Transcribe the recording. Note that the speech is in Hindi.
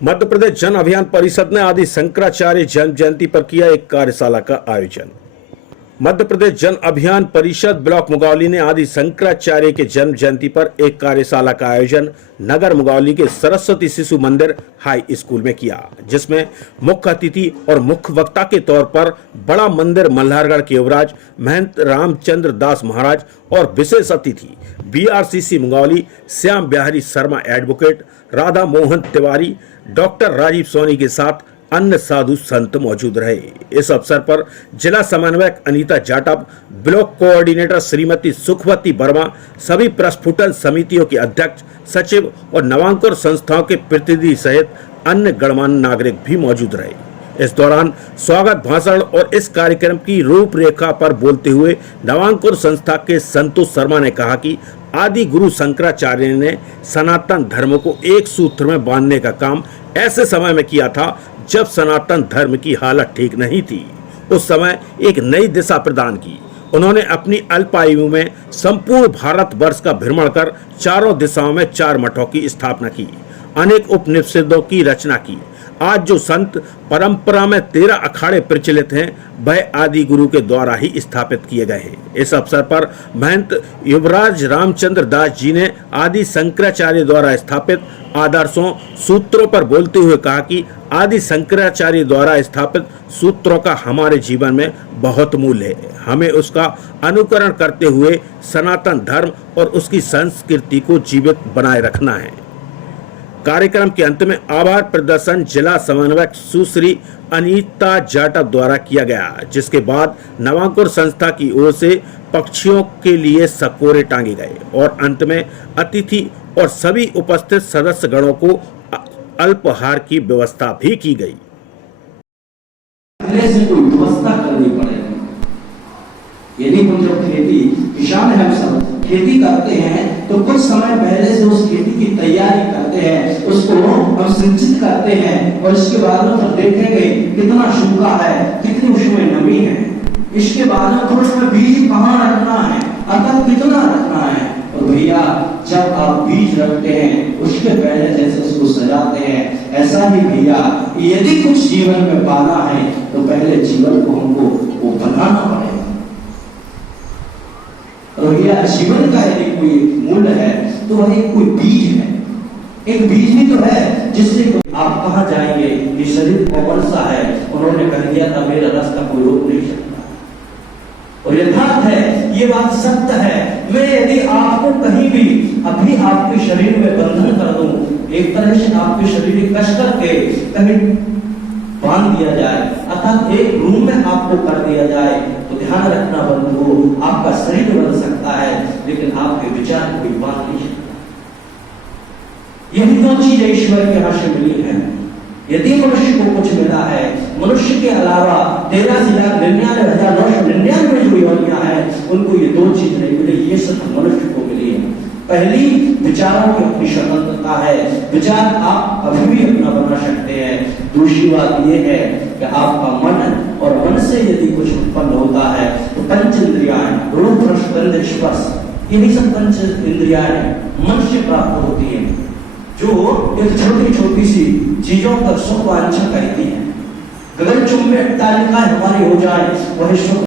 मध्य प्रदेश जन अभियान परिषद ने आदि शंकराचार्य जन्म जयंती पर किया एक कार्यशाला का आयोजन। मध्य प्रदेश जन अभियान परिषद ब्लॉक मुगावली ने आदि शंकराचार्य के जन्म जयंती पर एक कार्यशाला का आयोजन नगर मुगावली के सरस्वती शिशु मंदिर हाई स्कूल में किया, जिसमें मुख्य अतिथि और मुख्य वक्ता के तौर पर बड़ा मंदिर मल्हारगढ़ के युवराज महंत रामचंद्र दास महाराज और विशेष अतिथि BRCC Mungaoli Shyam Bihari Sharma advocate, Radha Mohan Tiwari, doctor Rajiv Soni के साथ अन्य साधु संत मौजूद रहे। इस अवसर पर जिला समन्वयक अनीता जाटव, ब्लॉक कोऑर्डिनेटर श्रीमती सुखवती वर्मा, सभी प्रस्फुटन समितियों के अध्यक्ष, सचिव और नवांकुर संस्थाओं के प्रतिनिधि सहित अन्य गणमान्य नागरिक भी मौजूद रहे। इस दौरान स्वागत भाषण और इस कार्यक्रम की रूपरेखा पर बोलते हुए नवांकुर संस्था के संतोष शर्मा ने कहा कि आदि गुरु शंकराचार्य ने सनातन धर्म को एक सूत्र में बांधने का काम ऐसे समय में किया था जब सनातन धर्म की हालत ठीक नहीं थी। उस समय एक नई दिशा प्रदान की। उन्होंने अपनी अल्पायु में संपूर्ण भारतवर्ष का भ्रमण कर चारों दिशाओं में 4 मठों की स्थापना की, अनेक उपनिषदों की रचना की। आज जो संत परंपरा में 13 अखाड़े प्रचलित हैं, वह आदि गुरु के द्वारा ही स्थापित किए गए हैं। इस अवसर पर महंत युवराज रामचंद्र दास जी ने आदि शंकराचार्य द्वारा स्थापित आदर्शों सूत्रों पर बोलते हुए कहा कि आदि शंकराचार्य द्वारा स्थापित सूत्रों का हमारे जीवन में बहुत मूल्य है। हमें उसका अनुकरण करते हुए सनातन धर्म और उसकी संस्कृति को जीवित बनाए रखना है। कार्यक्रम के अंत में आभार प्रदर्शन जिला समन्वयक सुश्री अनीता जाटव द्वारा किया गया, जिसके बाद नवांकुर संस्था की ओर से पक्षियों के लिए सकोरे टांगे गए और अंत में अतिथि और सभी उपस्थित सदस्य गणों को अल्पाहार की व्यवस्था भी की गई। व्यवस्था करनी पड़ेगी। यदि हम जब किसान है, सब खेती करते हैं तो कुछ समय पहले से उस खेती की तैयारी करते हैं, उसको हम सिंचित करते हैं और इसके बाद में हम देखेंगे कितना सूखा है, कितनी उसमें नमी है, इसके बाद में फिर उसमें बीज कहाँ रखना है, अर्थात कितना रखना है। और भैया जब आप बीज रखते हैं उसके पहले जैसे उसको सजाते हैं, ऐसा ही भैया यदि कुछ जीवन में पाना है तो पहले जीवन को हमको वो बनाना पड़ेगा। और भैया जीवन का यदि कोई मूल्य है तो वह एक कोई बीज है, एक बीज भी तो है जिससे आप कहाँ जाएंगे। ये शरीर कौन सा है, उन्होंने कह दिया था मेरा रास्ता कोई रोक नहीं सकता। और यथार्थ है, ये बात सत्य है। मैं यदि आपको कहीं भी अभी आपके शरीर में बंधन कर दूं, एक तरह से आपके शरीर कस करके कहीं बांध दिया जाए, अर्थात एक रूम में आपको कर दिया जाए, तो ध्यान रखना बंधुओं, आपका शरीर बन सकता है लेकिन आपके विचार कोई बांध नहीं सकता। यही दो चीजें ईश्वर के यहाँ से मिली है। यदि मनुष्य को कुछ मिला है, मनुष्य के अलावा 13,99,999 जो योनियां हैं उनको ये 2 चीज नहीं मिली, ये सब मनुष्य को मिली है। पहली विचारों की अपनी स्वतंत्रता है, विचार आप अभी भी अपना बना सकते हैं। दूसरी बात यह है कि आपका मन और मन से यदि कुछ उत्पन्न होता है तो पंच इंद्रियां, रूप रस गंध स्पर्श, यही सब पंच इंद्रियां मन से प्राप्त होती है, जो एक छोटी छोटी सी चीजों तक सुख वांछा करती है। गगनचुंबी अट्टालिका हमारी हो जाए वह सुख